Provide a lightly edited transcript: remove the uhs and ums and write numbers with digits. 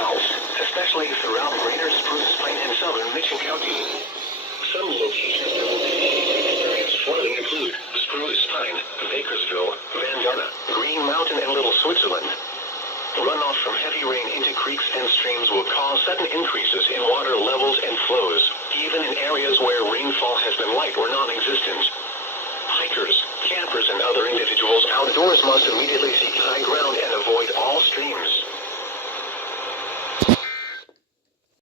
miles, especially throughout greater Spruce Plain and southern Mitchell County. Some locations that will experience flooding include Spruce Pine, Bakersville, Van Darna, Green Mountain, and Little Switzerland. Runoff from heavy rain into creeks and streams will cause sudden increases in water levels and flows, even in areas where rainfall has been light or non-existent. Hikers, campers, and other individuals outdoors must immediately seek high ground and avoid all streams.